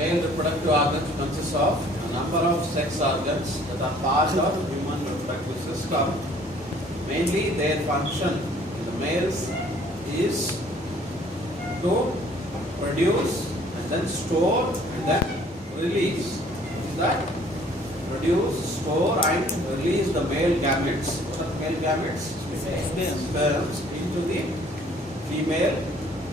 male reproductive organs consists of a number of sex organs that are part of human reproductive system. Mainly their function in the males is to produce and then store and then release. Is that? Produce, store and release the male gametes. What are the male gametes? Sperms into the female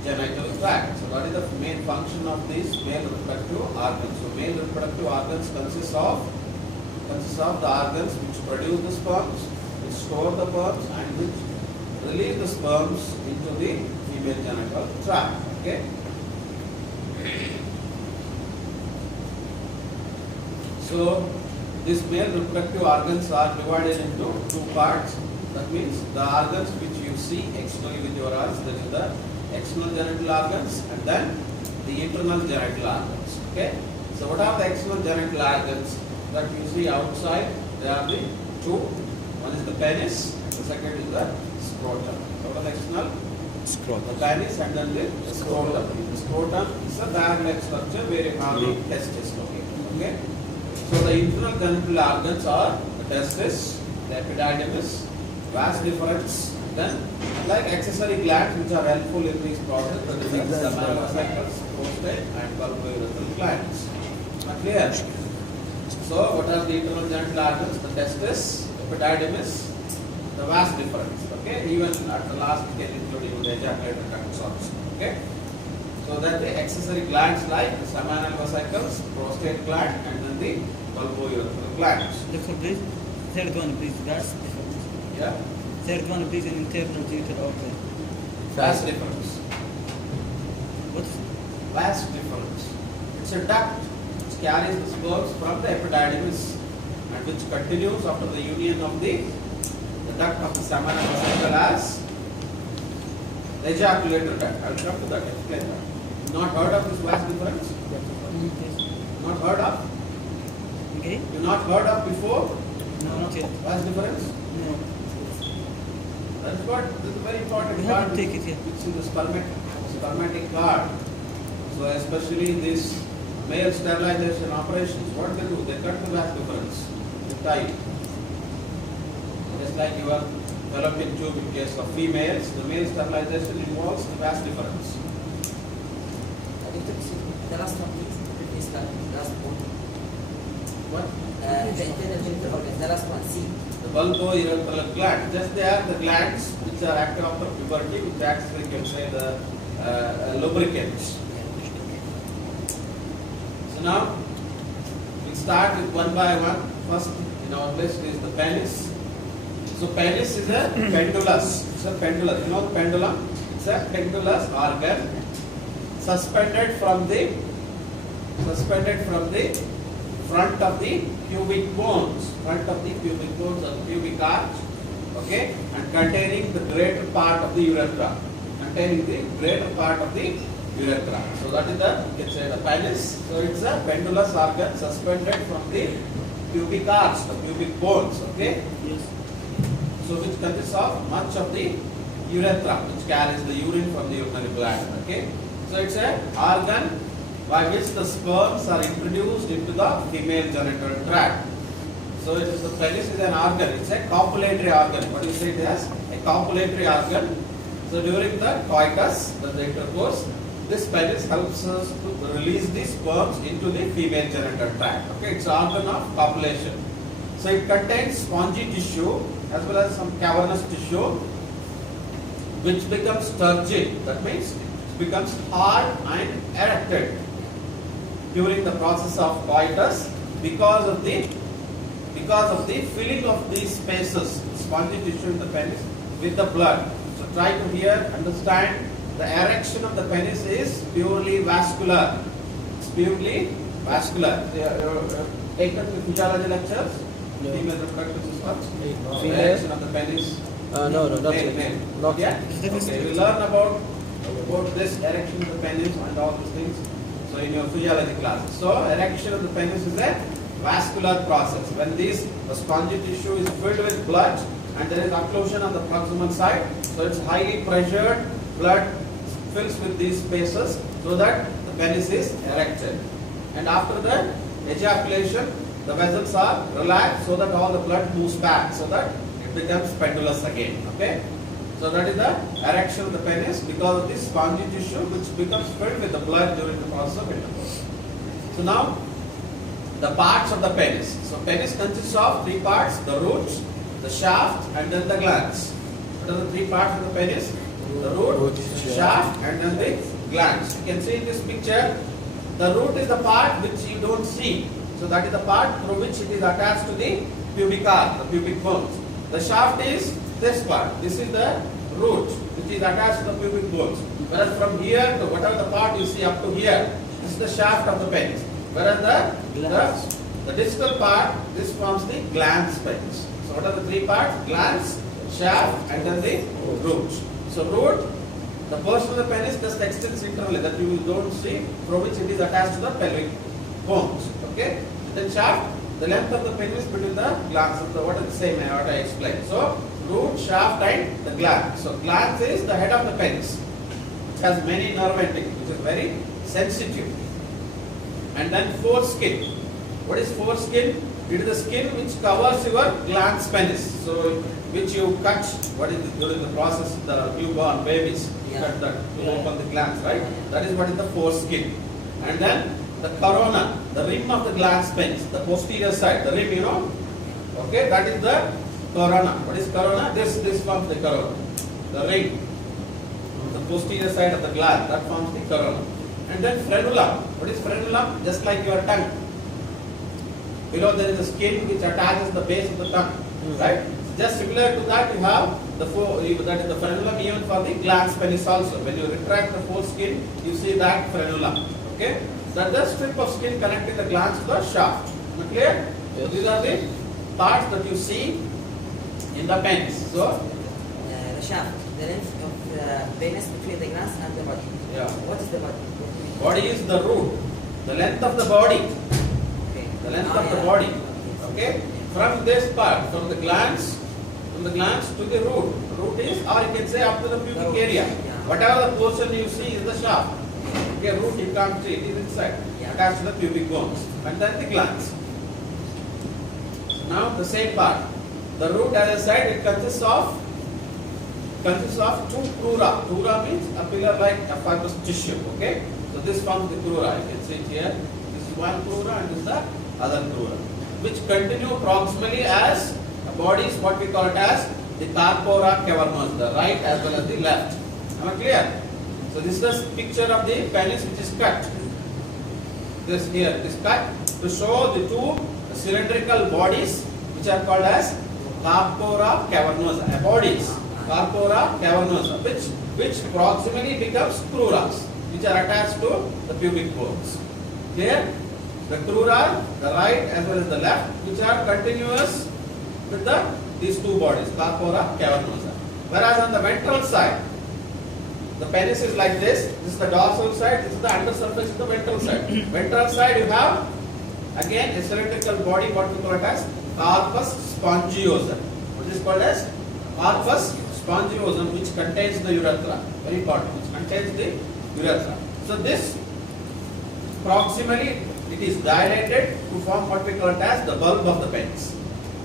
genital tract. So that is the main function of these male reproductive organs. So male reproductive organs consists of the organs which produce the sperms, which store the sperms and which release the sperms into the female genital tract. Okay. So these male reproductive organs are divided into two parts. That means the organs which you see externally with your eyes, that is the external genital organs and then the internal genital organs. Okay. So what are the external genital organs that you see outside? There are the two. One is the penis, the second is the scrotum. So what are the external? Scrotum. The penis and then the scrotum. The scrotum is a diagonal structure where you have the testis located. Okay. So the internal genital organs are the testis, the epididymis, vas deferens, then like accessory glands which are helpful in this process, that is the seminal prostate and bulbourethral glands. Clear? So what are the internal genital organs? The testis, epididymis, the vas deferens. Okay, even at the last we can include even the ejaculator ducts also. Okay. So that the accessory glands like the seminal vesicles, prostate gland and then the bulbourethral glands. Therefore, please, third one, please, that's different. Yeah. Third one, please, an internal genital organ. Vas deferens. What's Vas deferens. It's a duct which carries the sperms from the epididymis and which continues after the union of the duct of the seminal vesicle as the ejaculator duct. I will come to that, explain that. Not heard of this vas deferens? Not heard of? okay? You not heard of before? No, not yet. Vas deferens? No. That's what this is a very important We part. haven't taken it yet. It's in the spermatic card. So especially these male sterilization operations, what they do? They cut the vas deferens. They tie it. Just like your fallopian tube in case of females, the male sterilization involves the vas deferens. The last one, please. Please, the last one. What? The internal genital organ. The last one, C. The bulbourethral gland. Just they are the glands which are active after puberty, which acts like you can say the lubricants. So now we start with one by one. First in our list is the penis. So penis is a pendulous. It's a pendulous. You know the pendulum? It's a pendulous organ suspended from the front of the pubic bones, or pubic arch, okay, and containing the greater part of the urethra. So that is the, you can say the penis. So it's a pendulous organ suspended from the pubic arch, the pubic bones, okay. Yes. So which consists of much of the urethra, which carries the urine from the urinary bladder, okay. So it's an organ by which the sperms are introduced into the female genital tract. So it is the penis is an organ. It's a copulatory organ. What do you say it as? A copulatory organ. So during the coitus, the intercourse, this penis helps us to release the sperms into the female genital tract. Okay, it's an organ of copulation. So it contains spongy tissue as well as some cavernous tissue, which becomes turgid. That means it becomes hard and erected during the process of coitus because of the filling of these spaces, spongy tissue in the penis, with the blood. So try to here understand the erection of the penis is purely vascular. It's purely vascular. Taken the physiology lectures, female reproductive systems, erection of the penis. No, not yet. Not Yeah. Okay, we learn about this erection of the penis and all these things. So in your physiology classes. So erection of the penis is a vascular process. When the spongy tissue is filled with blood and there is occlusion on the proximal side, so it's highly pressured, blood fills with these spaces so that the penis is erected. and after the ejaculation, the vessels are relaxed so that all the blood moves back, so that it becomes pendulous again. Okay? So that is the erection of the penis because of this spongy tissue which becomes filled with the blood during the process of intercourse. So now, the parts of the penis. So penis consists of three parts: the root, the shaft, and then the glands. What are the three parts of the penis? The root, shaft, and then the glands. You can see in this picture, the root is the part which you don't see. So that is the part through which it is attached to the pubic arch, the pubic bones. The shaft is this part. This is the root which is attached to the pubic bones. Whereas from here to whatever the part you see up to here, this is the shaft of the penis. Whereas the distal part, this forms the glans penis. So what are the three parts? Glans, shaft, and then the root. So root, the portion of the penis just extends internally that you don't see, from which it is attached to the pelvic bones. Okay? And then shaft, the length of the penis between the glans. So what is the same what I explained. So root, shaft, and the glans. So glans is the head of the penis, which has many nerve endings, which is very sensitive. And then foreskin. What is foreskin? It is the skin which covers your glans penis. So which you cut. What is it, during the process? The newborn babies cut that to open the glans, right? That is what is the foreskin. And then the corona, the rim of the glans penis, the posterior side, the rim, you know. Okay, that is the corona. What is corona? This forms the corona. The ring, the posterior side of the gland, that forms the corona. And then frenulum. What is frenulum? Just like your tongue. Below there is a skin which attaches the base of the tongue, right? Just similar to that, you have that is the frenulum even for the glans penis also. When you retract the foreskin, you see that frenulum. Okay? That is the strip of skin connecting the glans to the shaft. Am I clear? So these are the parts that you see in the penis. So The shaft, the length of the penis between the glans and the body. yeah. What is the body? Body is the root. The length of the body. Okay. The length of the body. Okay? From this part, from the glans to the root. Root is, or you can say up to the pubic area. Whatever the portion you see is the shaft. Okay, root you can't see, it is inside. Attached to the pubic bones. And then the glans. Now the same part. The root, as I said, it consists of two crura. Crura means a pillar like a fibrous tissue. Okay? So this forms the crura. You can see it here. This is one crura and this is the other crura, which continue proximally as bodies, what we call it as the corpora cavernosa, the right as well as the left. Am I clear? So this is the picture of the penis which is cut. This here it is cut to show the two cylindrical bodies which are called as corpora cavernosa. Bodies, corpora cavernosa, which proximally becomes cruras, which are attached to the pubic bones. Clear? The crura, the right as well as the left, which are continuous with these two bodies, corpora cavernosa. Whereas on the ventral side, the penis is like this. This is the dorsal side. This is the undersurface of the ventral side. Ventral side, you have again a cylindrical body, what we call it as corpus spongiosum. What is called as corpus spongiosum, which contains the urethra. Very important, which contains the urethra. So this proximally it is dilated to form what we call it as the bulb of the penis.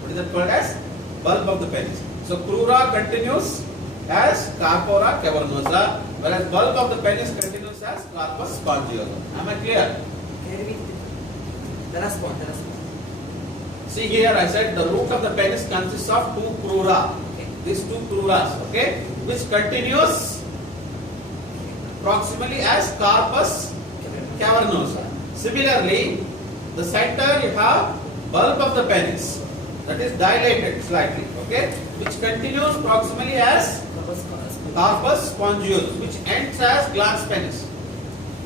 What is that called as? Bulb of the penis. So crura continues as corpora cavernosa, whereas bulb of the penis continues as corpus spongiosum. Am I clear? Can you repeat it? The last one. See here, I said the root of the penis consists of two crura. Okay. These two cruras, okay, which continues proximally as corpus cavernosa. Similarly, the center you have bulb of the penis that is dilated slightly, okay, which continues proximally as corpus spongiosum, which ends as glans penis.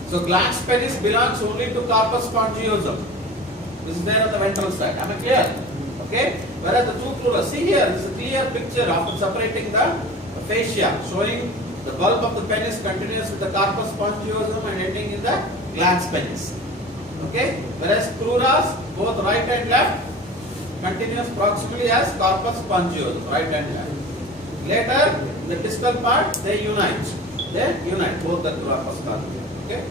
So glans penis belongs only to corpus spongiosum. This is there on the ventral side. Am I clear? Okay. Whereas the two crura, see here, this is a clear picture after separating the fascia, showing the bulb of the penis continues with the corpus spongiosum and ending in the glans penis. Okay. Whereas cruras, both right and left, continues proximally as corpus spongiosum, right and left. Later, the distal part, they unite. Both the corpus. Okay.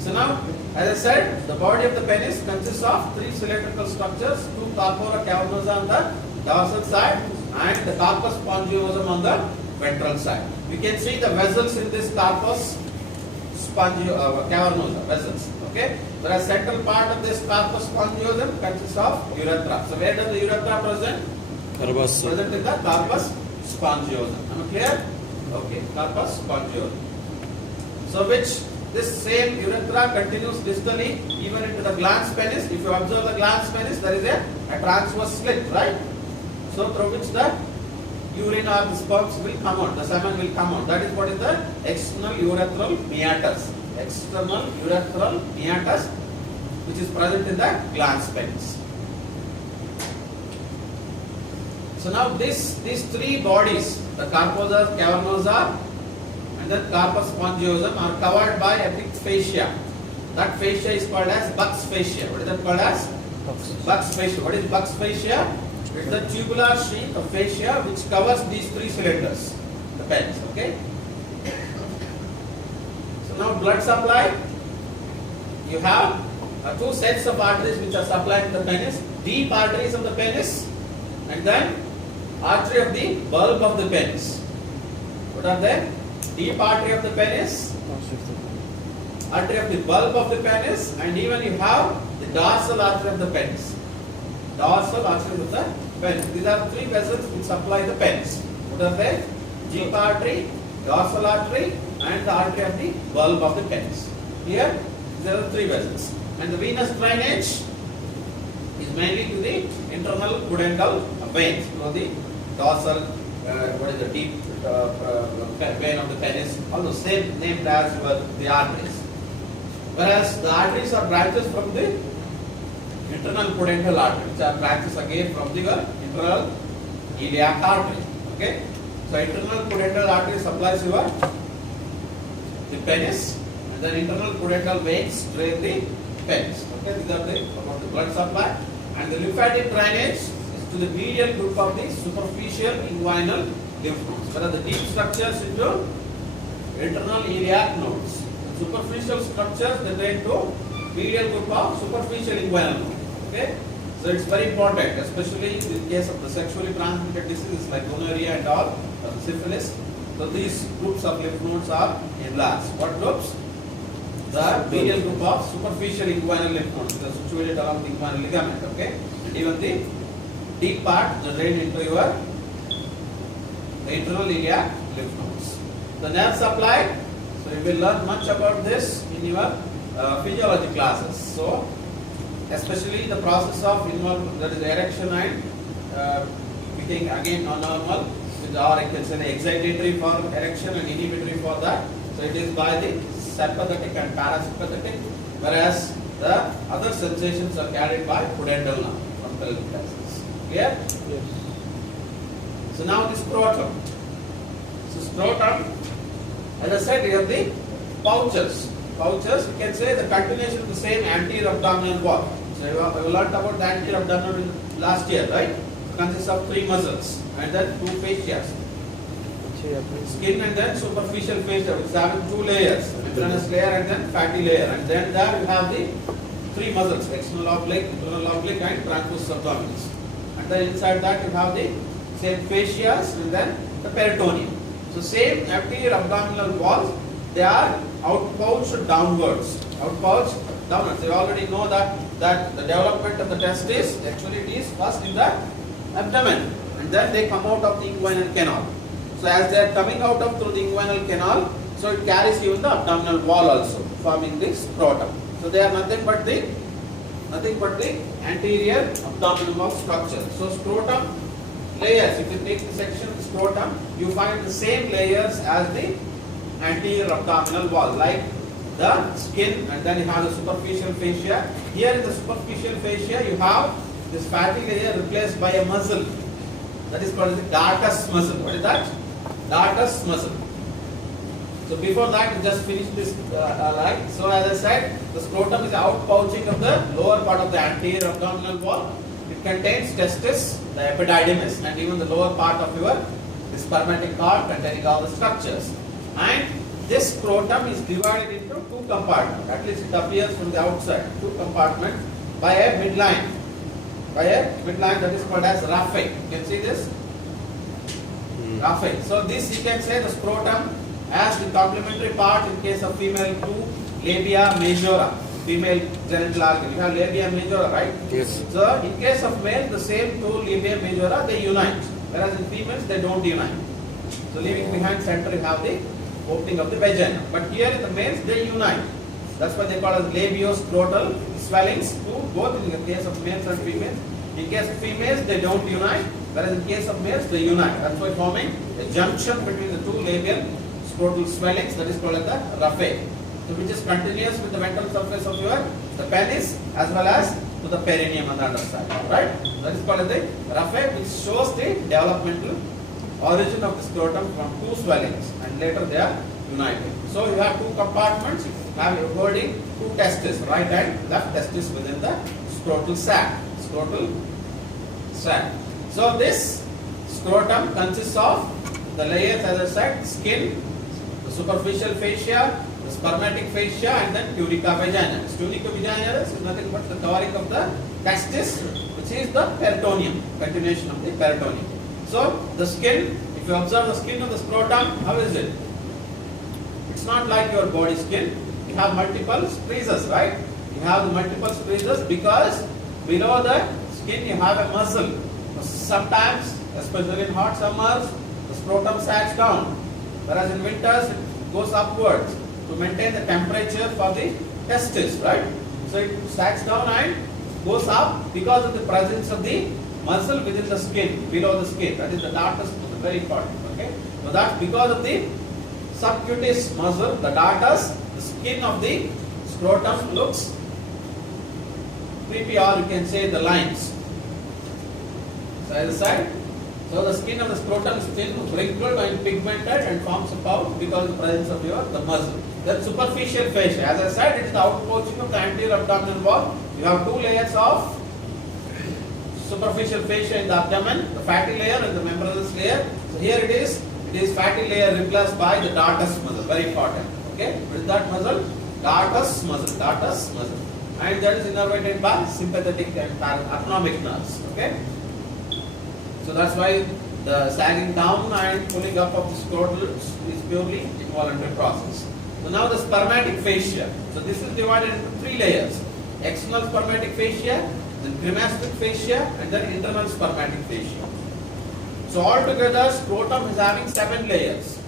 So now As I said, the body of the penis consists of three cylindrical structures, two corpora cavernosa on the dorsal side and the corpus spongiosum on the ventral side. We can see the vessels in this corpus cavernosa, vessels. Okay? Whereas central part of this corpus spongiosum consists of urethra. So where does the urethra present? Corpus. Present in the corpus spongiosum. Am I clear? Okay, corpus spongiosum. So which this same urethra continues distally even into the glans penis. If you observe the glans penis, there is a transverse slit, right? So through which the urine or the sperms will come out, the semen will come out. That is what is the external urethral meatus. External urethral meatus, which is present in the glans penis. So now these three bodies, the corpora cavernosa and the corpus spongiosum, are covered by a thick fascia. That fascia is called as Buck's fascia. What is that called as? Buck's fascia. What is Buck's fascia? It's the tubular sheath of fascia which covers these three cylinders, the penis. Okay. So now blood supply. You have two sets of arteries which are supplying the penis. Deep arteries of the penis and then artery of the bulb of the penis. What are they? Deep artery of the penis, artery of the bulb of the penis, and even you have the dorsal artery of the penis. Dorsal artery of the penis. These are three vessels which supply the penis. What are they? Deep artery, dorsal artery, and the artery of the bulb of the penis. Here, there are three vessels. And the venous drainage is mainly to the internal pudendal veins. You know, the dorsal, what is the deep vein of the penis, although same named as the arteries. Whereas the arteries are branches from the internal pudendal artery, which are branches again from the internal iliac artery. Okay, so internal pudendal artery supplies the penis, and then internal pudendal veins drain the penis. Okay, these are about the blood supply, and the lymphatic drainage is to the medial group of the superficial inguinal lymph nodes. Whereas the deep structures into internal iliac nodes. The superficial structures they drain to medial group of superficial inguinal nodes. Okay, so it's very important, especially in case of the sexually transmitted diseases like gonorrhea and all, syphilis. So these groups of lymph nodes are enlarged. What groups? The medial group of superficial inguinal lymph nodes, they are situated along the inguinal ligament. Okay, and even the deep part they drain into your internal iliac lymph nodes. The nerve supply. So you will learn much about this in your physiology classes. So especially the process of that is erection and becoming again non-normal, or I can say the excitatory for erection and inhibitory for that. So it is by the sympathetic and parasympathetic, whereas the other sensations are carried by pudendal nerve from pelvic plexus. Clear? Yes. So now the scrotum. So scrotum, as I said, you have the pouches. Pouches, you can say the continuation of the same anterior abdominal wall. So we learned about the anterior abdominal last year, right? It consists of three muscles and then two fascias. Skin and then superficial fascia, which is having two layers, membranous layer and then fatty layer. And then there you have the three muscles, external oblique, internal oblique and transverse abdominis. And then inside that you have the same fascias and then the peritoneum. So same anterior abdominal walls, they are outpouched downwards. Outpouched downwards. You already know that the development of the testis actually it is first in the abdomen and then they come out of the inguinal canal. So as they are coming out of through the inguinal canal, so it carries even the abdominal wall also, forming the scrotum. So they are nothing but the anterior abdominal wall structure. So scrotum layers, if you take the section of the scrotum, you find the same layers as the anterior abdominal wall, like the skin, and then you have the superficial fascia. Here in the superficial fascia, you have this fatty layer replaced by a muscle. That is called the dartus muscle. What is that? Dartus muscle. So before that, we just finished this line. So as I said, the scrotum is outpouching of the lower part of the anterior abdominal wall. It contains testis, the epididymis, and even the lower part of your spermatic cord containing all the structures. And this scrotum is divided into two compartments. At least it appears from the outside. Two compartments by a midline. By a midline that is called as raphe. You can see this? Raphe. So this you can say the scrotum as the complementary part in case of female to labia majora. Female genital organ. You have labia majora, right? Yes. So in case of male, the same two labia majora they unite. Whereas in females they don't unite. So leaving behind center you have the opening of the vagina. But here in the males they unite. That's why they call as labioscrotal swellings to both in the case of males and females. In case of females they don't unite, whereas in case of males they unite. That's why forming a junction between the two labial scrotal swellings that is called as the raphe. So which is continuous with the ventral surface of the penis as well as to the perineum on the underside. Right? That is called as the raphe, which shows the developmental origin of the scrotum from two swellings and later they are united. So you have two compartments holding two testes, right and left testis within the scrotal sac. Scrotal sac. So this scrotum consists of the layers, as I said, skin, the superficial fascia, the spermatic fascia, and then tunica vaginalis. Tunica vaginalis is nothing but the covering of the testis, which is the peritoneum, continuation of the peritoneum. So the skin, if you observe the skin of the scrotum, how is it? It's not like your body skin. You have multiple creases, right? You have the multiple creases because below the skin you have a muscle. Sometimes, especially in hot summers, the scrotum sags down, whereas in winters it goes upwards to maintain the temperature for the testis, right? So it sags down and goes up because of the presence of the muscle within the skin, below the skin. That is the dartus muscle, very important. Okay, so that's because of the subcutaneous muscle, the dartus, the skin of the scrotum looks creepy, or you can say the lines. So as I said, so the skin of the scrotum is thin, wrinkled and pigmented and forms a pouch because of the presence of the muscle. That superficial fascia, as I said, it is the outpouching of the anterior abdominal wall. You have two layers of superficial fascia in the abdomen, the fatty layer and the membranous layer. So here it is fatty layer replaced by the dartus muscle, very important. Okay, what is that muscle? Dartus muscle. And that is innervated by sympathetic and autonomic nerves. Okay. So that's why the sagging down and pulling up of the scrotum is purely involuntary process. So now the spermatic fascia. So this is divided into three layers: external spermatic fascia, then cremasteric fascia, and then internal spermatic fascia. So altogether, scrotum is having 7 layers.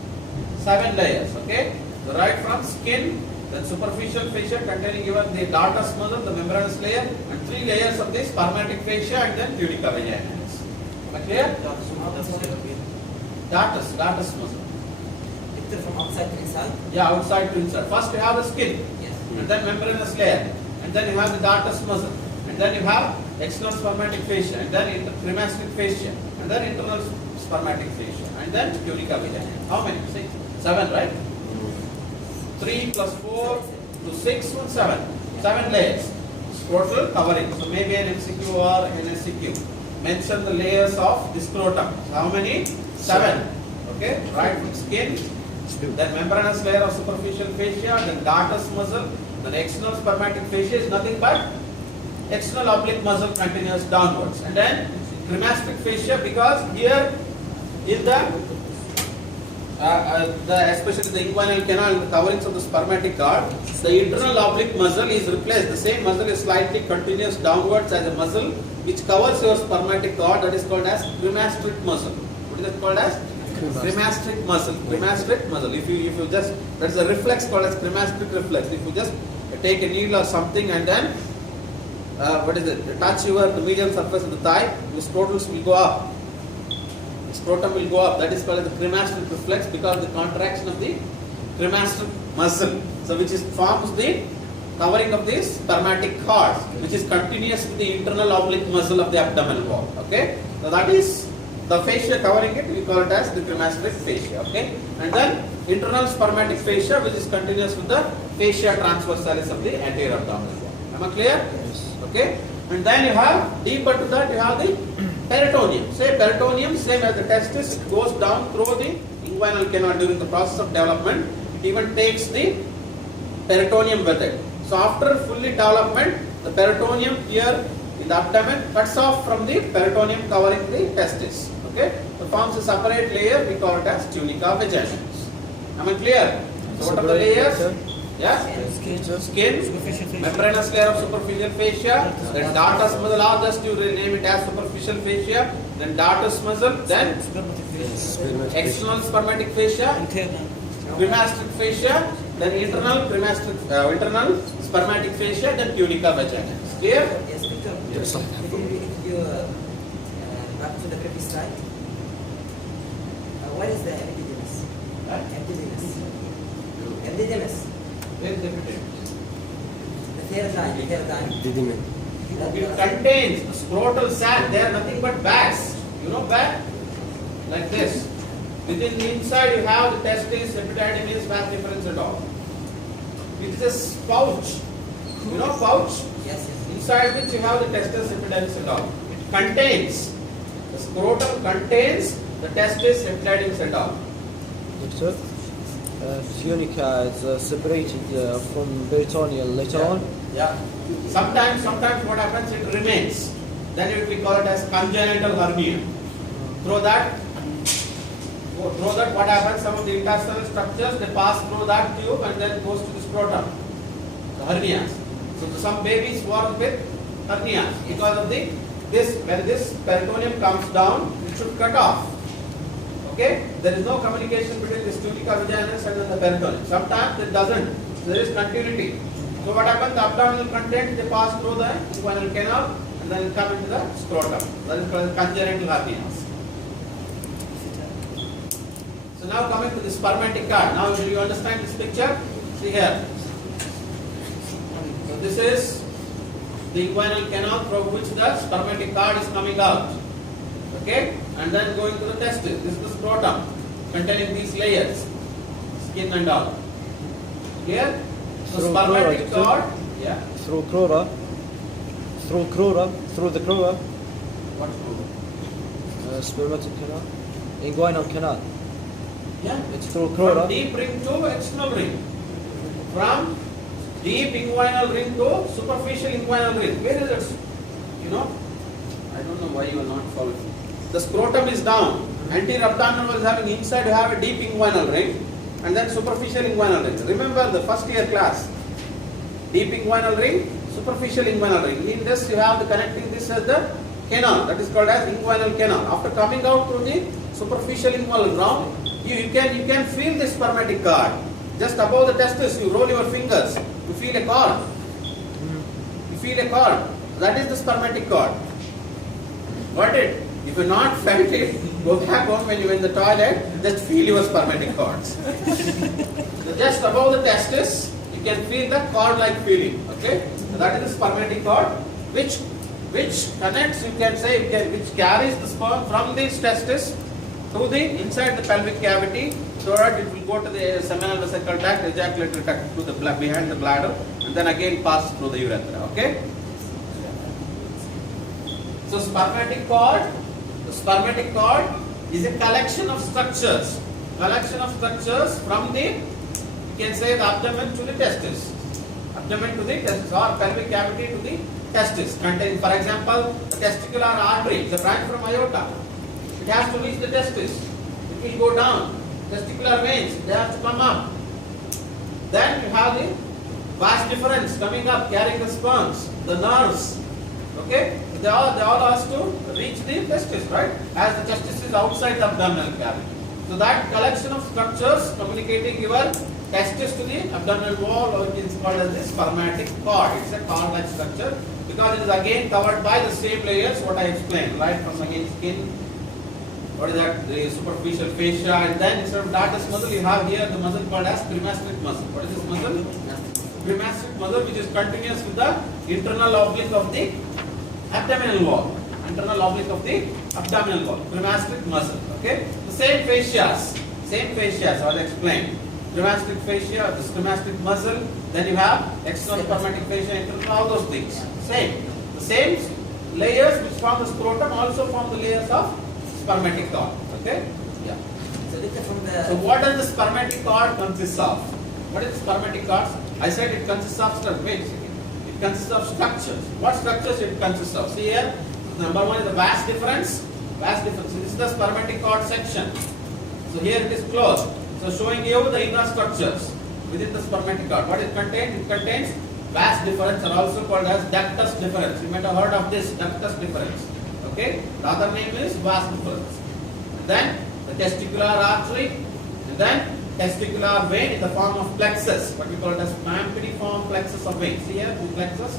7 layers. Okay. So right from skin, then superficial fascia containing even the dartus muscle, the membranous layer, and 3 layers of the spermatic fascia, and then tunica vaginalis. Clear? Dartus muscle. From outside to inside? Yeah, outside to inside. First you have the skin, Yes. and then membranous layer, and then you have the dartus muscle, and then you have external spermatic fascia, and then cremasteric fascia, and then internal spermatic fascia, and then tunica vaginalis. How many? 6, 7, right? 3 plus 4 to 6 to 7. 7 layers. Scrotal covering. So maybe an MCQ or an SCQ. Mention the layers of the scrotum. So how many? 7. Okay. Right from skin, then membranous layer of superficial fascia, then dartus muscle, then external spermatic fascia is nothing but external oblique muscle continues downwards, and then cremasteric fascia, because here in the especially the inguinal canal, the coverings of the spermatic cord, the internal oblique muscle is replaced. The same muscle is slightly continuous downwards as a muscle which covers your spermatic cord. That is called as cremasteric muscle. What is that called as? Cremasteric muscle. Cremasteric muscle. If you just, that's a reflex called as cremasteric reflex. If you just take a needle or something and then touch the medial surface of the thigh, the scrotums will go up. Scrotum will go up. That is called as the cremasteric reflex because of the contraction of the cremasteric muscle. So which forms the covering of the spermatic cord, which is continuous with the internal oblique muscle of the abdominal wall. Okay. So that is the fascia covering it. We call it as the cremasteric fascia. Okay. And then internal spermatic fascia, which is continuous with the fascia transversalis of the anterior abdominal wall. Am I clear? Yes. Okay. And then you have deeper to that you have the peritoneum. Say peritoneum, same as the testis, it goes down through the inguinal canal during the process of development. It even takes the peritoneum with it. So after fully development, the peritoneum here in the abdomen cuts off from the peritoneum covering the testis. Okay, so forms a separate layer. We call it as tunica vaginalis. Am I clear? So what are the layers? Yeah. Skin. Skin, Superficial fascia. membranous layer of superficial fascia, then dartus muscle, or just you rename it as superficial fascia, then dartus muscle, then Spermatic fascia. external spermatic fascia, Internal. cremasteric fascia, then internal internal spermatic fascia, then tunica vaginalis. Clear? Yes, Victor. Yes. Could you back to the previous slide? What is the epididymis? Epididymis. Epididymis. Where is the epididymis? The third line. The third line. It contains a scrotal sac. They are nothing but bags. You know bag? Like this. Within the inside you have the testis, epididymis, vas deferens and all. It is a pouch. You know pouch? Yes, yes. Inside which you have the testis, epididymis and all. It contains, the scrotum contains the testis, epididymis and all. Doctor, tunica is separated from peritoneal later on. Yeah. Sometimes what happens, it remains. Then we call it as congenital hernia. Through that what happens, some of the intestinal structures, they pass through that tube and then goes to the scrotum, the hernias. So some babies born with hernias because of when this peritoneum comes down, it should cut off. Okay? There is no communication between this tunica vaginalis and then the peritoneum. Sometimes it doesn't. There is continuity. So what happens? The abdominal content, they pass through the inguinal canal and then come into the scrotum. That is called congenital hernias. So now coming to the spermatic cord. Now do you understand this picture? See here. So this is the inguinal canal through which the spermatic cord is coming out. Okay? And then going to the testis. This is the scrotum containing these layers, skin and all. Here, so Through spermatic crura, cord. Yeah. Through the crura, What? spermatic canal, inguinal canal. Yeah. It's through From crura. deep ring to external ring. From deep inguinal ring to superficial inguinal ring. Where is it? You know? I don't know why you are not following. The scrotum is down. Anterior abdominal wall is having inside you have a deep inguinal ring and then superficial inguinal ring. Remember the first year class. Deep inguinal ring, superficial inguinal ring. In this you have the connecting this as the canal. That is called as inguinal canal. After coming out through the superficial inguinal round, you can feel the spermatic cord. Just above the testis, you roll your fingers. You feel a cord. You feel a cord. That is the spermatic cord. Got it? If you not felt it, go back home when you are in the toilet, just feel your spermatic cords. So just above the testis, you can feel the cord-like feeling. Okay? So that is the spermatic cord, which connects, you can say, which carries the sperm from the testis to the inside the pelvic cavity, so that it will go to the seminal vesicle tract, ejaculatory tract, to the behind the bladder, and then again pass through the urethra. Okay? So spermatic cord is a collection of structures from the, you can say, the abdomen to the testis, or pelvic cavity to the testis. Contain, for example, the testicular artery is a branch from aorta. It has to reach the testis. It will go down. Testicular veins, they have to come up. Then you have the vas deferens coming up, carrying the sperms, the nerves. Okay? They all has to reach the testis, right? As the testis is outside the abdominal cavity. So that collection of structures communicating your testis to the abdominal wall, or it is called as the spermatic cord. It's a cord-like structure because it is again covered by the same layers what I explained, right? From again skin, what is that? The superficial fascia, and then instead of dartus muscle, you have here the muscle called as cremasteric muscle. What is this muscle? Cremasteric muscle, which is continuous with the internal oblique of the abdominal wall. Internal oblique of the abdominal wall. Cremasteric muscle. Okay? The same fascias, as I explained. Cremasteric fascia, this cremasteric muscle, then you have external spermatic fascia, internal, all those things. Same. The same layers which form the scrotum also form the layers of spermatic cord. Okay? Yeah. So look from the. So what does the spermatic cord consist of? What is the spermatic cord? I said it consists of wait a second. It consists of structures. What structures it consists of? See here, number one is the vas difference. Vas difference. This is the spermatic cord section. So here it is closed. So showing you the inner structures within the spermatic cord. What it contains? It contains vas deferens, are also called as ductus deferens. You might have heard of this ductus deferens. Okay. The other name is vas deferens. Then the testicular artery, and then testicular vein in the form of plexus. What we call it as mampiniform plexus of veins. See here, the plexus.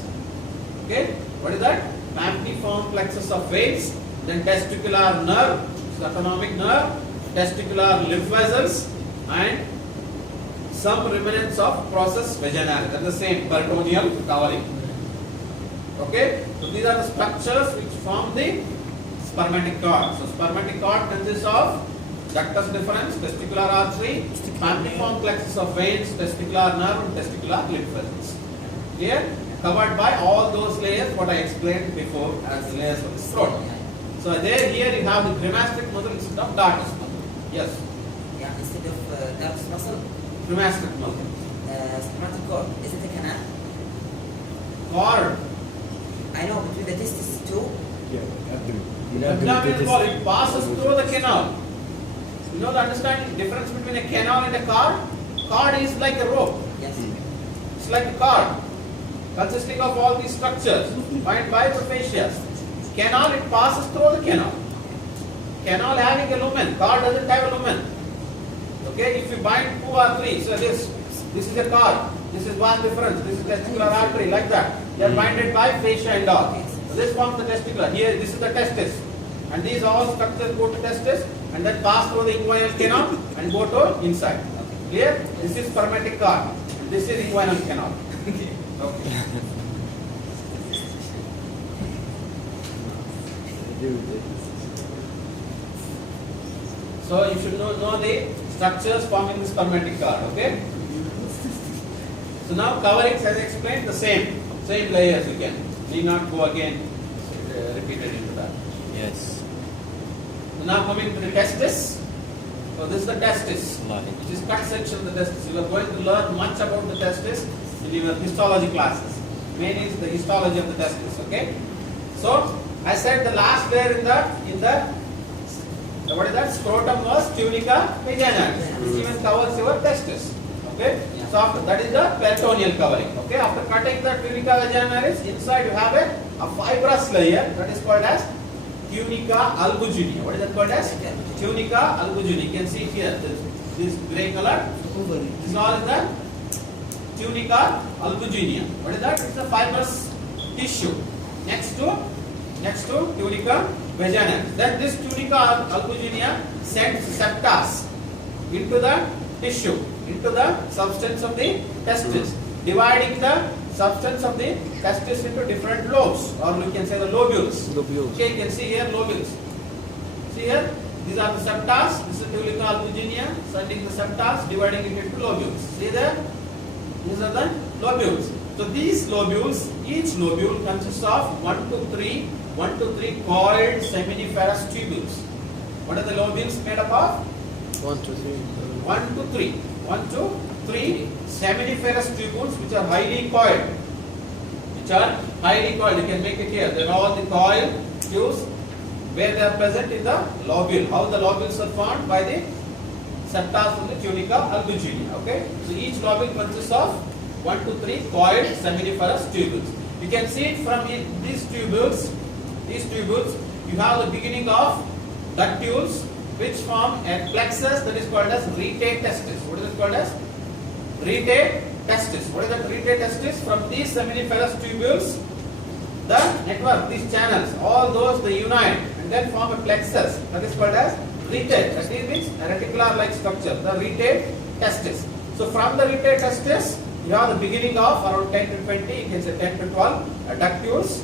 Okay. What is that? Mampiniform plexus of veins. Then testicular nerve, the autonomic nerve, testicular lymph vessels, and some remnants of process vaginalis. That's the same peritoneal covering. Okay, so these are the structures which form the spermatic cord. So spermatic cord consists of ductus deferens, testicular artery, mampiniform plexus of veins, testicular nerve, and testicular lymph vessels. Here, covered by all those layers what I explained before as the layers of the throat. So there, here you have the cremasteric muscle instead of darkus muscle. Yes, Yeah, instead of dark muscle, cremasteric muscle. spermatic cord. Is it a canal? Cord. I know between the testes too. Abdominal wall, it passes through the canal. You know the understanding difference between a canal and a cord? Cord is like a rope. Yes. It's like a cord consisting of all these structures bound by the fascia. Canal, it passes through the canal. Canal having a lumen, cord doesn't have a lumen. Okay, if you bind 2 or 3, so this is a cord, this is vas deferens, this is testicular artery, like that. They are binded by fascia and all. So this forms the testicular. Here, this is the testis, and these all structures go to testis and then pass through the inguinal canal and go to inside. Clear? This is spermatic cord. This is inguinal canal. Okay. So you should know the structures forming the spermatic cord. Okay. So now coverings as explained the same layers again. Need not go again repeated into that. Yes. So now coming to the testis. So this is the testis. Which is cut section of the testis. You are going to learn much about the testis in your histology classes. Main is the histology of the testis. Okay. So I said the last layer in the what is that? Scrotum was tunica vaginalis. This even covers your testis. Okay. So after that is the peritoneal covering. Okay. After cutting the tunica vaginalis, inside you have a fibrous layer that is called as tunica albuginea. What is that called as? Tunica albuginea. You can see it here. This grey color. Ovary. This is all is the tunica albuginea. What is that? It's a fibrous tissue next to tunica vaginalis. Then this tunica albuginea sends septas into the tissue, into the substance of the testis, dividing the substance of the testis into different lobes, or you can say the lobules. Okay, you can see here lobules. See here, these are the septas. This is tunica albuginea, sending the septas, dividing it into lobules. See there? These are the lobules. So these lobules, each lobule consists of 1 to 3 coiled seminiferous tubules. What are the lobules made up of? 1 to 3. 1 to 3 seminiferous tubules which are highly coiled. You can make it here. They are all the coiled tubes where they are present in the lobule. How the lobules are formed? By the septas from the tunica albuginea. Okay. So each lobule consists of 1 to 3 coiled seminiferous tubules. You can see it from these tubules. You have the beginning of ductules which form a plexus that is called as rete testis. What is it called as? Rete testis. What is that rete testis? From these seminiferous tubules, the network, these channels, all those they unite and then form a plexus that is called as rete. That means a reticular-like structure, the rete testis. So from the rete testis, you have the beginning of around 10 to 20, you can say 10 to 12 ductules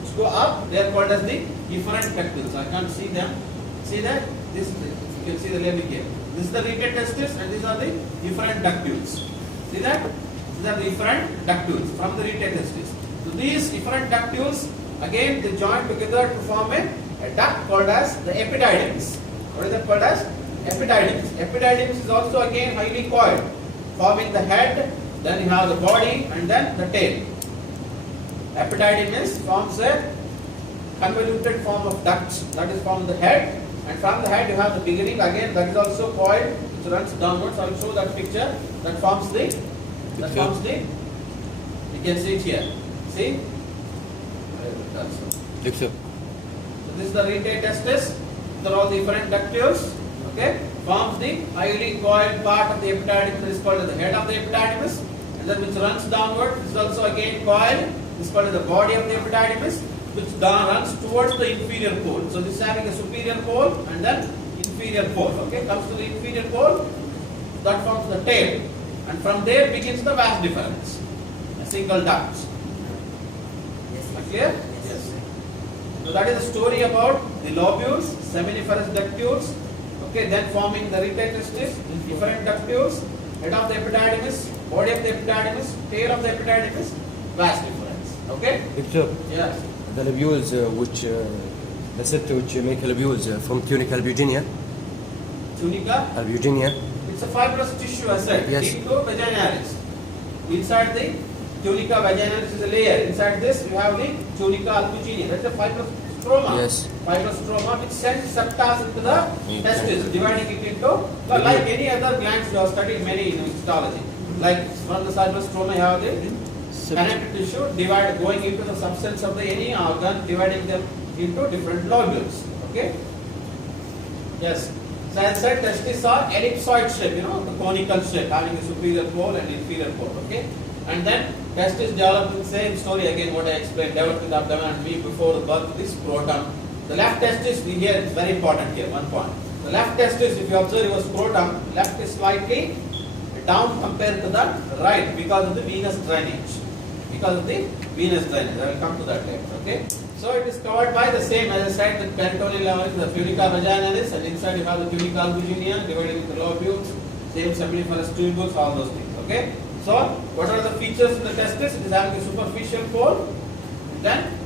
which go up. They are called as the efferent ductules. I can't see them. See that? This you can see the label here. This is the rete testis and these are the efferent ductules. See that? These are the efferent ductules from the rete testis. So these efferent ductules again they join together to form a duct called as the epididymis. What is that called as? epididymis. Epididymis is also again highly coiled, forming the head, then you have the body and then the tail. Epididymis forms a convoluted form of duct that is from the head, and from the head you have the beginning again that is also coiled, which runs downwards. I will show that picture that forms the you can see it here. See? So this is the retail testis. These are all different ductules. Okay, forms the highly coiled part of the epididymis that is called the head of the epididymis, and then which runs downward. This is also again coiled. This is called the body of the epididymis, which runs towards the inferior pole. So this is having a superior pole and then inferior pole. Okay, comes to the inferior pole, that forms the tail, and from there begins the vas deferens, a single duct. Yes. Clear? Yes. So that is the story about the lobules, seminiferous ductules. Okay, then forming the retail testis, different ductules, head of the epididymis, body of the epididymis, tail of the epididymis, vas deferens. Okay? Doctor, Yes. the lobules the septa which make lobules from tunica albuginea. Tunica. Albuginea. It's a fibrous tissue, as said. Yes. Into vaginalis. Inside the tunica vaginalis is a layer. Inside this you have the tunica albuginea. That's a fibrous stroma. Yes. Fibrous stroma which sends septa into the testis, dividing it into like any other glands you have studied many in histology. Like from the fibrous stroma you have the connective tissue going into the substance of the any organ, dividing them into different lobules. Okay. Yes. So as I said, testes are ellipsoid shape, the conical shape, having a superior pole and inferior pole. Okay. And then testis develop the same story again. What I explained, developed in the abdomen and week before the birth of this scrotum. The left testis, here it's very important here. One point. The left testis, if you observe your scrotum, left is slightly down compared to the right because of the venous drainage. Because of the venous drainage. I will come to that later. Okay. So it is covered by the same, as I said, the peritoneal level is the tunica vaginalis, and inside you have the tunica albuginea divided into lobules, same seminiferous tubules, all those things. Okay. So what are the features in the testis? It is having a superficial pole, and then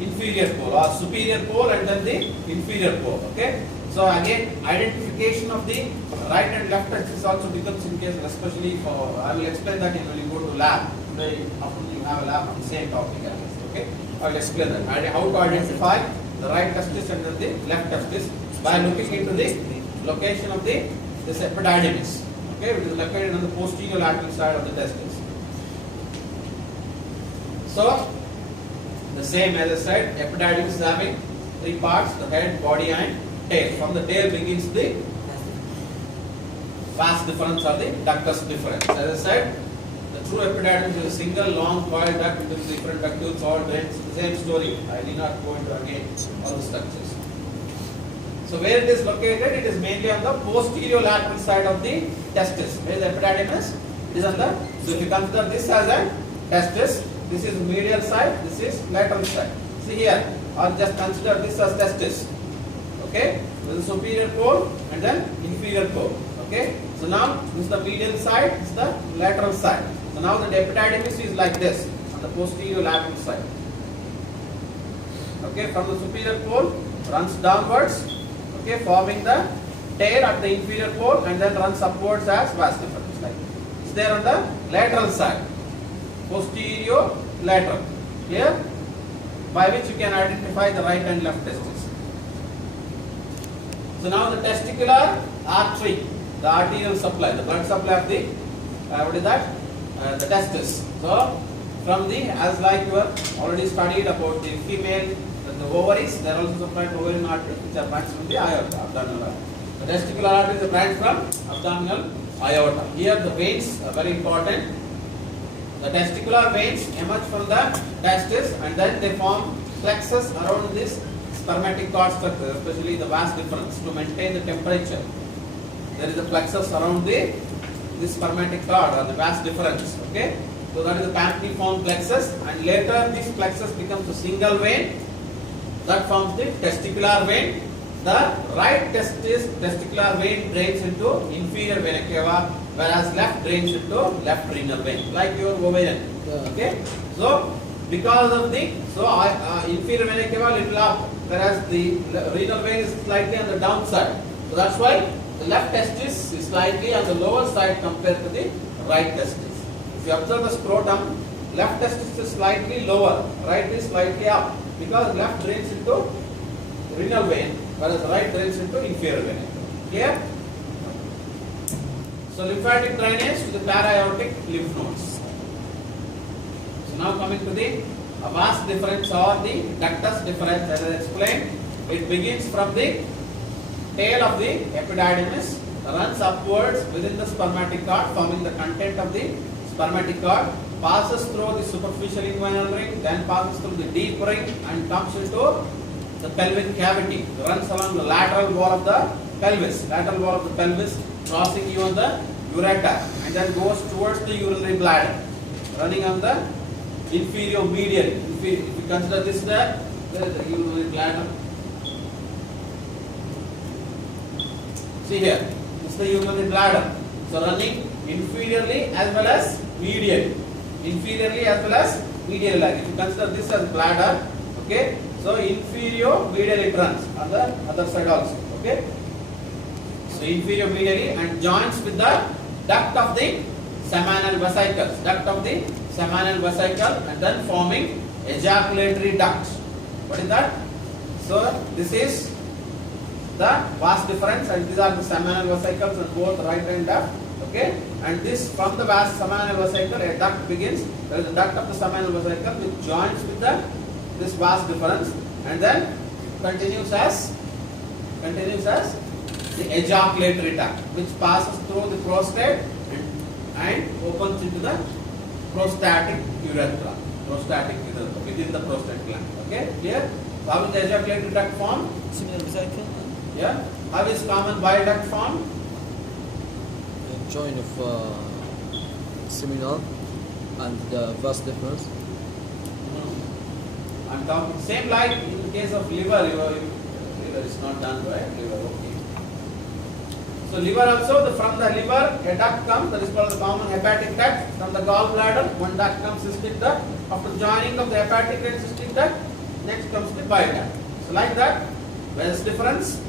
inferior pole, or superior pole and then the inferior pole. Okay. So again, identification of the right and left testis also becomes in case, especially for, I will explain that when you go to lab. Very often you have a lab on the same topic. Okay. I will explain that. And how to identify the right testis and then the left testis by looking into the location of this epididymis. Okay, which is located on the posterior lateral side of the testis. So the same as I said, epididymis is having three parts: the head, body, and tail. From the tail begins the vas deferens or the ductus deferens. As I said, the true epididymis is a single long coiled duct with different ductules, all drains. Same story. I need not go into again all the structures. So where it is located, it is mainly on the posterior lateral side of the testis. Where is the epididymis? It is on the. So if you consider this as a testis, this is medial side, this is lateral side. See here, or just consider this as testis. Okay, with the superior pole and then inferior pole. Okay, so now this is the medial side, this is the lateral side. So now the epididymis is like this on the posterior lateral side. Okay, from the superior pole runs downwards, okay, forming the tail at the inferior pole and then runs upwards as vas deferens. Like it's there on the lateral side, posterior lateral. Clear? By which you can identify the right and left testis. So now the testicular artery, the arterial supply, the blood supply of the what is that? The testis. So from the, as like you have already studied about the female, the ovaries, they are also supplied ovarian arteries which are branched from the aorta, abdominal aorta. The testicular artery is a branch from abdominal aorta. Here the veins are very important. The testicular veins emerge from the testis and then they form plexus around this spermatic cord structure, especially the vas deferens, to maintain the temperature. There is a plexus around this spermatic cord or the vas deferens. Okay, so that is the pamphiliform plexus, and later this plexus becomes a single vein that forms the testicular vein. The right testicular vein drains into inferior vena cava, whereas left drains into left renal vein, like your ovarian. Okay, so because of the inferior vena cava little up, whereas the renal vein is slightly on the downside. So that's why the left testis is slightly on the lower side compared to the right testis. If you observe the scrotum, left testis is slightly lower, right is slightly up, because left drains into renal vein, whereas right drains into inferior vein. Clear? So lymphatic drainage to the para-aortic lymph nodes. So now coming to the vas deferens or the ductus deferens, as I explained, it begins from the tail of the epididymis, runs upwards within the spermatic cord, forming the content of the spermatic cord, passes through the superficial inguinal ring, then passes through the deep ring and comes into the pelvic cavity, runs along the lateral wall of the pelvis, crossing even the ureter, and then goes towards the urinary bladder, running on the inferior medial. If you consider this there is the urinary bladder. See here, this is the urinary bladder. So running inferiorly as well as medially. Like if you consider this as bladder, okay. So inferior medially it runs on the other side also, okay. So inferior medially and joins with the duct of the seminal vesicles, and then forming ejaculatory duct. What is that? So this is the vas deferens, and these are the seminal vesicles on both right and left. Okay, and this from the seminal vesicle, a duct begins. There is a duct of the seminal vesicle which joins with this vas deferens, and then continues as the ejaculatory duct, which passes through the prostate and opens into the prostatic urethra within the prostate gland. Okay, clear? So how is the ejaculatory duct formed? Similar recycle. Yeah. How is common bile duct formed? Join of seminal and the vas deferens. I'm talking same like in the case of liver is not done right. Liver, okay. So liver also, from the liver a duct comes, that is called the common hepatic duct. From the gallbladder one duct comes, cystic duct. After joining of the hepatic and cystic duct, next comes the bile duct. So like that, vas deferens,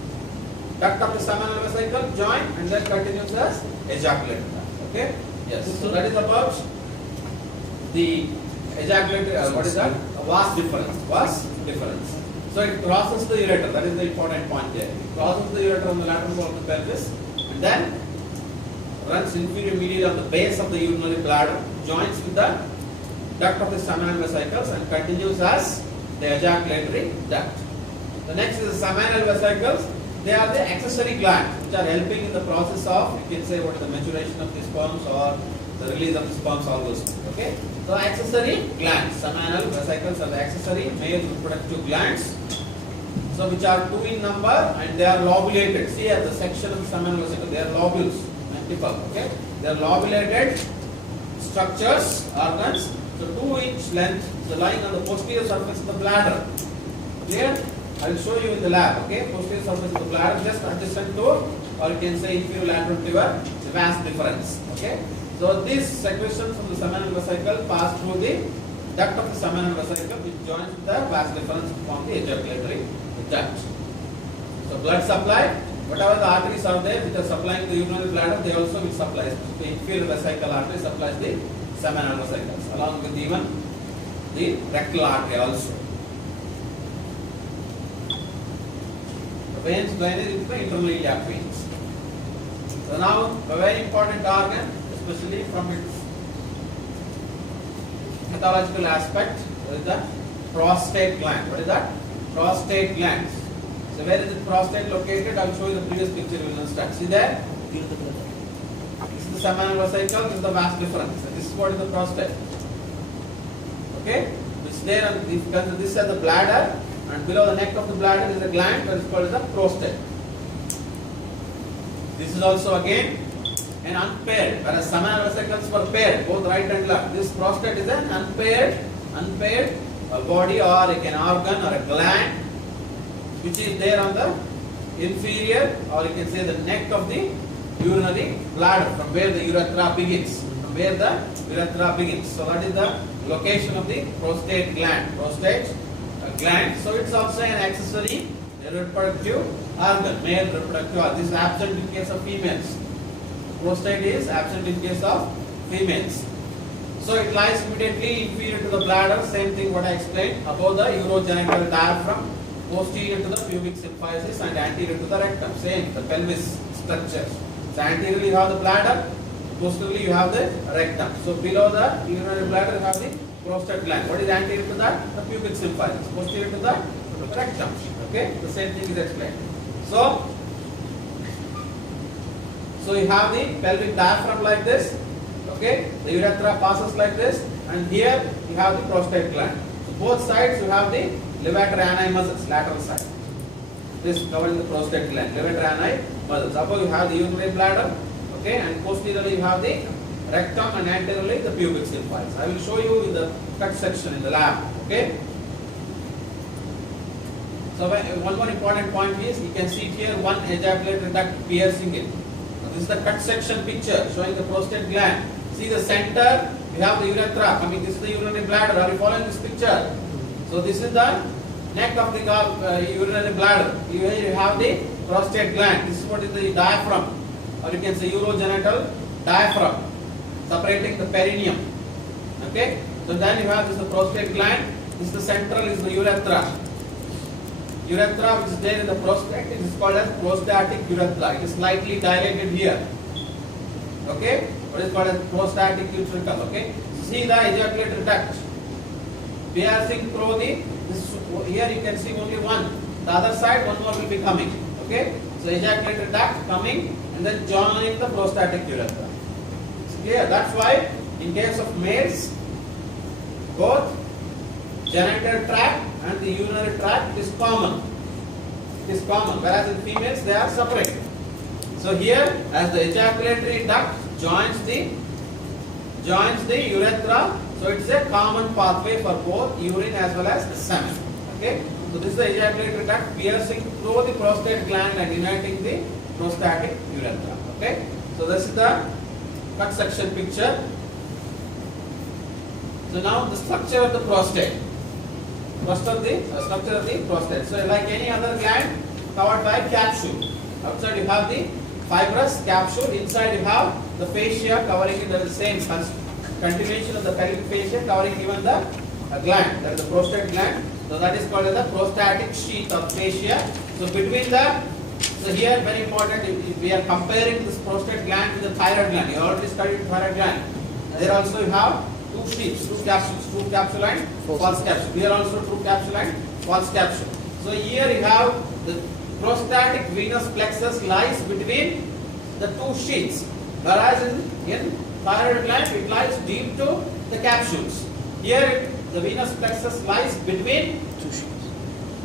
duct of the seminal vesicle join and then continues as ejaculatory duct. Okay? Yes. So that is about the ejaculatory. What is that? Vas deferens. So it crosses the ureter. That is the important point there. It crosses the ureter on the lateral wall of the pelvis, and then runs inferior medial on the base of the urinary bladder, joins with the duct of the seminal vesicles, and continues as the ejaculatory duct. The next is the seminal vesicles. They are the accessory glands which are helping in the process of, you can say, what is the maturation of the sperms or the release of the sperms, all those things. Okay. So accessory glands, seminal vesicles are the accessory male reproductive glands. So which are 2 in number and they are lobulated. See at the section of the seminal vesicle, they are lobules, multiple. Okay. They are lobulated structures, organs. So 2-inch length, so lying on the posterior surface of the bladder. Clear? I will show you in the lab. Okay. Posterior surface of the bladder, just adjacent to, or you can say inferior lateral to your vas deferens. Okay. So this secretion from the seminal vesicle pass through the duct of the seminal vesicle, which joins with the vas deferens to form the ejaculatory duct. So blood supply, whatever the arteries are there which are supplying the urinary bladder, they also will supply. The inferior vesical artery supplies the seminal vesicles, along with even the rectal artery also. The veins drainage into the internal iliac veins. So now a very important organ, especially from its pathological aspect, what is that? Prostate gland. What is that? Prostate glands. So where is the prostate located? I will show you the previous picture. You will understand. See there? Feel the blood. This is the seminal vesicle. This is the vas deferens. And this is what is the prostate. Okay? Which there, and if you consider this as the bladder, and below the neck of the bladder is a gland that is called the prostate. This is also again an unpaired, whereas seminal vesicles were paired, both right and left. This prostate is an unpaired body or like an organ or a gland which is there on the inferior, or you can say the neck of the urinary bladder, from where the urethra begins. So that is the location of the prostate gland. So it's also an accessory reproductive organ, male reproductive organ. This is absent in case of females. Prostate is absent in case of females. So it lies immediately inferior to the bladder. Same thing what I explained above the urogenital diaphragm, posterior to the pubic symphysis and anterior to the rectum. Same, the pelvis structure. So anteriorly you have the bladder, posteriorly you have the rectum. So below the urinary bladder you have the prostate gland. What is anterior to that? The pubic symphysis. Posterior to that? The rectum. Okay, the same thing is explained. So you have the pelvic diaphragm like this. Okay, the urethra passes like this, and here you have the prostate gland. So both sides you have the levator ani muscles, lateral side. This covering the prostate gland, levator ani muscles. Above you have the urinary bladder, okay, and posteriorly you have the rectum and anteriorly the pubic symphysis. I will show you in the cut section in the lab. Okay. So one more important point is you can see here one ejaculatory duct piercing it. This is the cut section picture showing the prostate gland. See the center, you have the urethra coming. This is the urinary bladder. Are you following this picture? So this is the neck of the urinary bladder. Here you have the prostate gland. This is what is the diaphragm, or you can say urogenital diaphragm, separating the perineum. Okay. So then you have this the prostate gland. This is the central is the urethra. Urethra which is there in the prostate, it is called as prostatic urethra. It is slightly dilated here. Okay, what is called as prostatic utricle. Okay, see the ejaculatory duct piercing through the here you can see only one. The other side one more will be coming. Okay, so ejaculatory duct coming and then joining the prostatic urethra. It's clear. That's why in case of males, both genital tract and the urinary tract is common. It is common, whereas in females they are separate. So here, as the ejaculatory duct joins the urethra, so it's a common pathway for both urine as well as the semen. Okay, so this is the ejaculatory duct piercing through the prostate gland and uniting the prostatic urethra. Okay, so this is the cut section picture. So now the structure of the prostate. Structure of the prostate. So like any other gland, covered by capsule. Outside you have the fibrous capsule. Inside you have the fascia covering it. The same continuation of the pelvic fascia covering even the gland. That is the prostate gland. So that is called as the prostatic sheath of fascia. So between the here very important. If we are comparing this prostate gland with the thyroid gland. You already studied thyroid gland. There also you have two sheaths, two capsules, true capsule and false capsule. Here also true capsule and false capsule. So here you have the prostatic venous plexus lies between the two sheaths, whereas in thyroid gland it lies deep to the capsules. Here the venous plexus lies between Two sheets.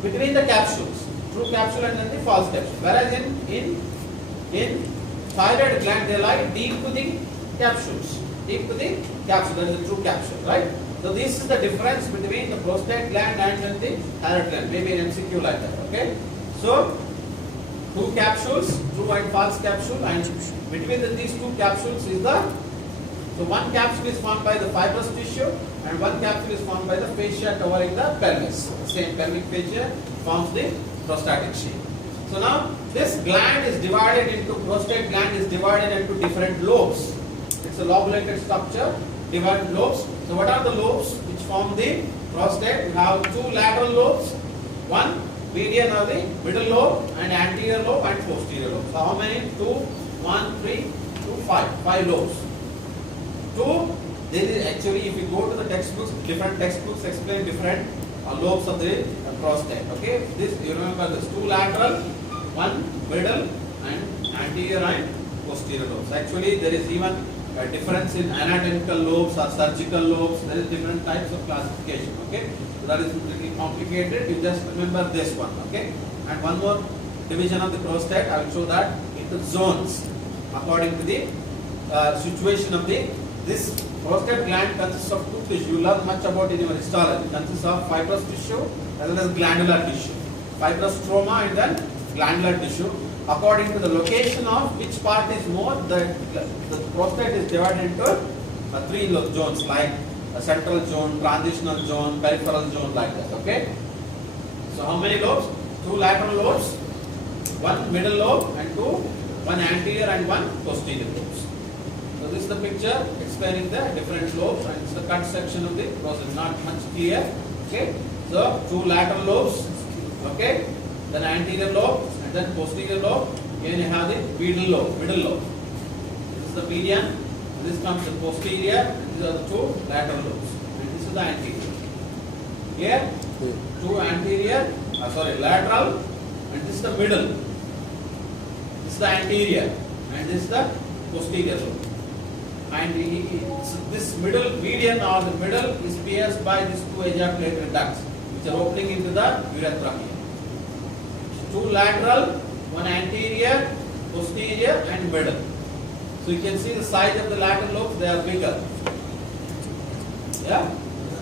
between the capsules, true capsule and then the false capsule. Whereas in thyroid gland they lie deep to the capsules. Deep to the capsule, that is the true capsule, right? So this is the difference between the prostate gland and the thyroid gland. Maybe an MCQ like that, okay? So two capsules, true and false capsule, and between these two capsules is the one capsule is formed by the fibrous tissue and one capsule is formed by the fascia covering the pelvis. The same pelvic fascia forms the prostatic sheath. So now this gland is divided into prostate gland is divided into different lobes. It's a lobulated structure, divided lobes. So what are the lobes which form the prostate? We have two lateral lobes, one median or the middle lobe and anterior lobe and posterior lobe. So how many? 2, 1, 3, 2, 5. 5 lobes. There is actually, if you go to the textbooks, different textbooks explain different lobes of the prostate. Okay, this you remember this 2 lateral, 1 middle and anterior and posterior lobes. Actually, there is even a difference in anatomical lobes or surgical lobes. There is different types of classification. Okay, so that is a little complicated. You just remember this one. Okay, and one more division of the prostate. I will show that into zones according to the situation of this prostate gland consists of two tissue. You learn much about in your histology. It consists of fibrous tissue as well as glandular tissue. Fibrous stroma and then glandular tissue. According to the location of which part is more, the prostate is divided into 3 zones like a central zone, transitional zone, peripheral zone like that. Okay. So how many lobes? two lateral lobes, one middle lobe, and one anterior and one posterior lobes. So this is the picture explaining the different lobes, and it's the cut section of the process. Not much clear. Okay. So two lateral lobes. Okay. Then anterior lobe and then posterior lobe. Here you have the middle lobe. Middle lobe. This is the median. This comes the posterior. And these are the two lateral lobes. And this is the anterior. Here, two anterior. Lateral. And this is the middle. This is the anterior. And this is the posterior lobe. And this middle median or the middle is pierced by these two ejaculatory ducts, which are opening into the urethra here. Two lateral, one anterior, posterior, and middle. So you can see the size of the lateral lobes; they are bigger. Yeah.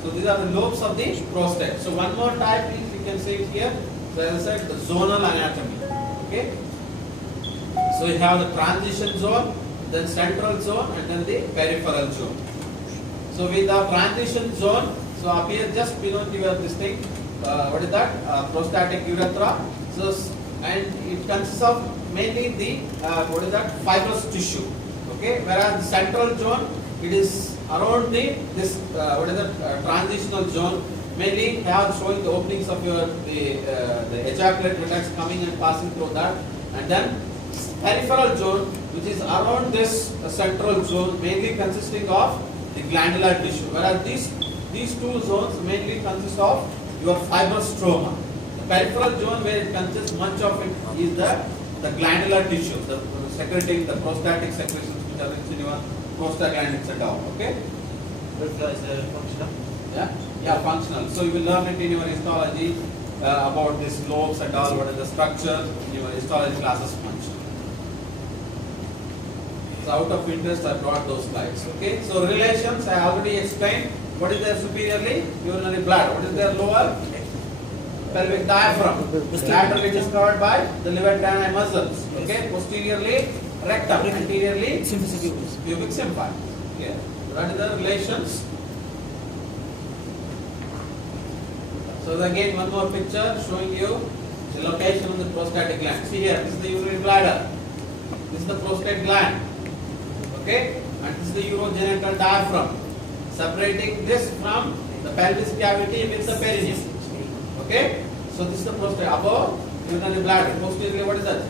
So these are the lobes of the prostate. So one more type is, you can see it here. So as I said, the zonal anatomy. Okay. So you have the transition zone, then central zone, and then the peripheral zone. So with the transition zone, so up here just below your this thing, what is that? Prostatic urethra. So and it consists of mainly the what is that? Fibrous tissue. Okay, whereas the central zone, it is around this what is that? Transitional zone. Mainly have showing the openings of the ejaculate ducts coming and passing through that, and then peripheral zone, which is around this central zone, mainly consisting of the glandular tissue, whereas these two zones mainly consist of your fibrous stroma. The peripheral zone, where it consists much of it, is the glandular tissue, the secreting the prostatic secretions which are in your prostaglandins and all. Okay. functional. Yeah, functional. So you will learn it in your histology about these lobes and all. What is the structure in your histology classes? Functional. So out of interest, I brought those slides. Okay. So relations, I already explained. What is their superiorly? Urinary bladder. What is their lower? Pelvic diaphragm. Laterally it is covered by the levator muscles. Okay. Posteriorly rectum. Anteriorly pubic symphysis. Yeah. That is the relations. So again, one more picture showing you the location of the prostatic gland. See here, this is the urinary bladder. This is the prostate gland. Okay, and this is the urogenital diaphragm, separating this from the pelvis cavity with the perineum. Okay, so this is the prostate above urinary bladder. Posteriorly, what is that?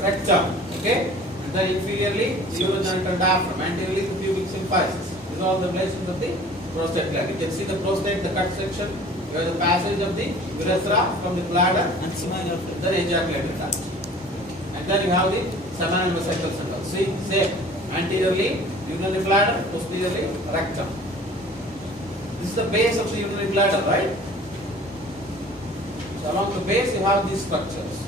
Rectum. Okay, and then inferiorly the urogenital diaphragm. Anteriorly the pubic symphysis. These are all the relations of the prostate gland. You can see the prostate, the cut section. You have the passage of the urethra from the bladder And seminal then ejaculated duct. And then you have the seminal vesicle central. See, same. Anteriorly, urinary bladder, posteriorly, rectum. This is the base of the urinary bladder, right? So along the base, you have these structures.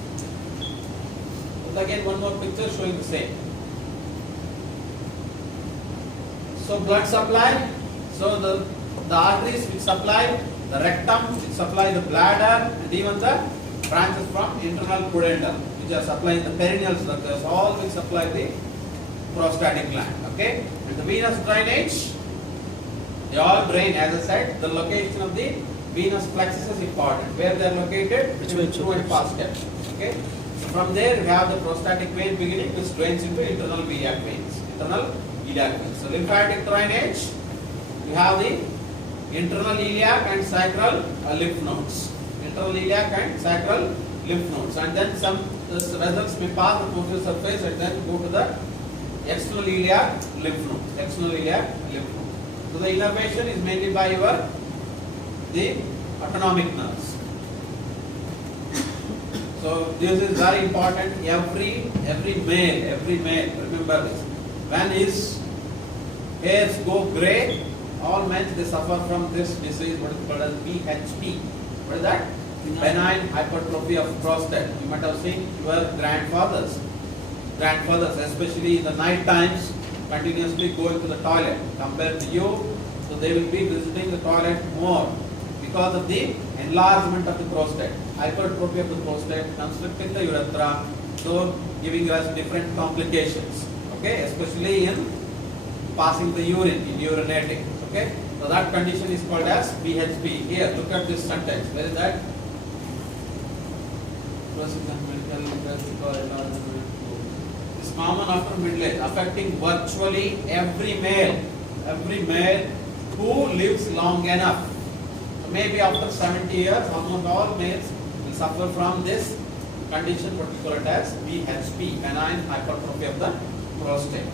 And again, one more picture showing the same. So blood supply. So the arteries which supply the rectum, which supply the bladder, and even the branches from internal pudendal, which are supplying the perineal structures, all will supply the prostatic gland. Okay, and the venous drainage, they all drain. As I said, the location of the venous plexus is important. Where they are located, between true and past step. Okay, so from there we have the prostatic vein beginning, which drains into internal iliac veins. Internal iliac veins. So lymphatic drainage, you have the internal iliac and sacral lymph nodes. Internal iliac and sacral lymph nodes, and then some vessels may pass the posterior surface and then go to the external iliac lymph nodes. External iliac lymph nodes. So the innervation is mainly by the autonomic nerves. So this is very important. Every male, remember this. When his hairs go grey, all men they suffer from this disease, what is called as BHP. What is that? Benign hypertrophy of prostate. You might have seen your grandfathers, especially in the night times, continuously going to the toilet. Compared to you, so they will be visiting the toilet more because of the enlargement of the prostate, hypertrophy of the prostate, constricting the urethra, so giving us different complications. Okay, especially in passing the urine, in urinating. Okay, so that condition is called as BHP. Here, look at this sentence. Where is that? fibrosis and medical enlargement is common after middle age, affecting virtually every male who lives long enough. So maybe after 70 years, almost all males will suffer from this condition, what we call it as BHP, benign hypertrophy of the prostate.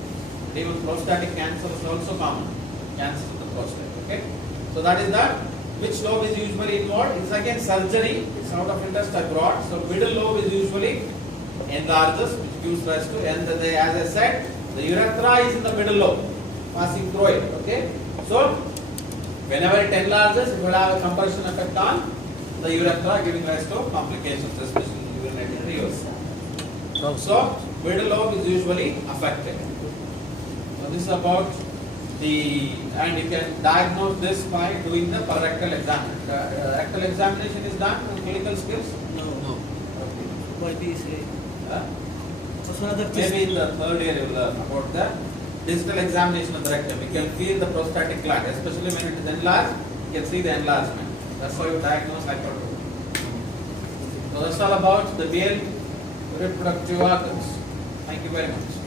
And even prostatic cancer is also common, cancer of the prostate. Okay, so that is that. Which lobe is usually involved? It's again surgery. It's out of interest abroad. So middle lobe is usually enlarges, which gives rise to, and as I said, the urethra is in the middle lobe, passing through it. Okay, so whenever it enlarges, it will have a compression effect on the urethra, giving rise to complications, especially urinary trios. So middle lobe is usually affected. So this is about and you can diagnose this by doing the rectal examination. Rectal examination is done in clinical skills. No. Why do you say? What's another test? Maybe in the third year you will learn about the digital examination of the rectum. You can feel the prostatic gland, especially when it is enlarged. You can see the enlargement. That's how you diagnose hypertrophy. So that's all about the male reproductive organs. Thank you very much.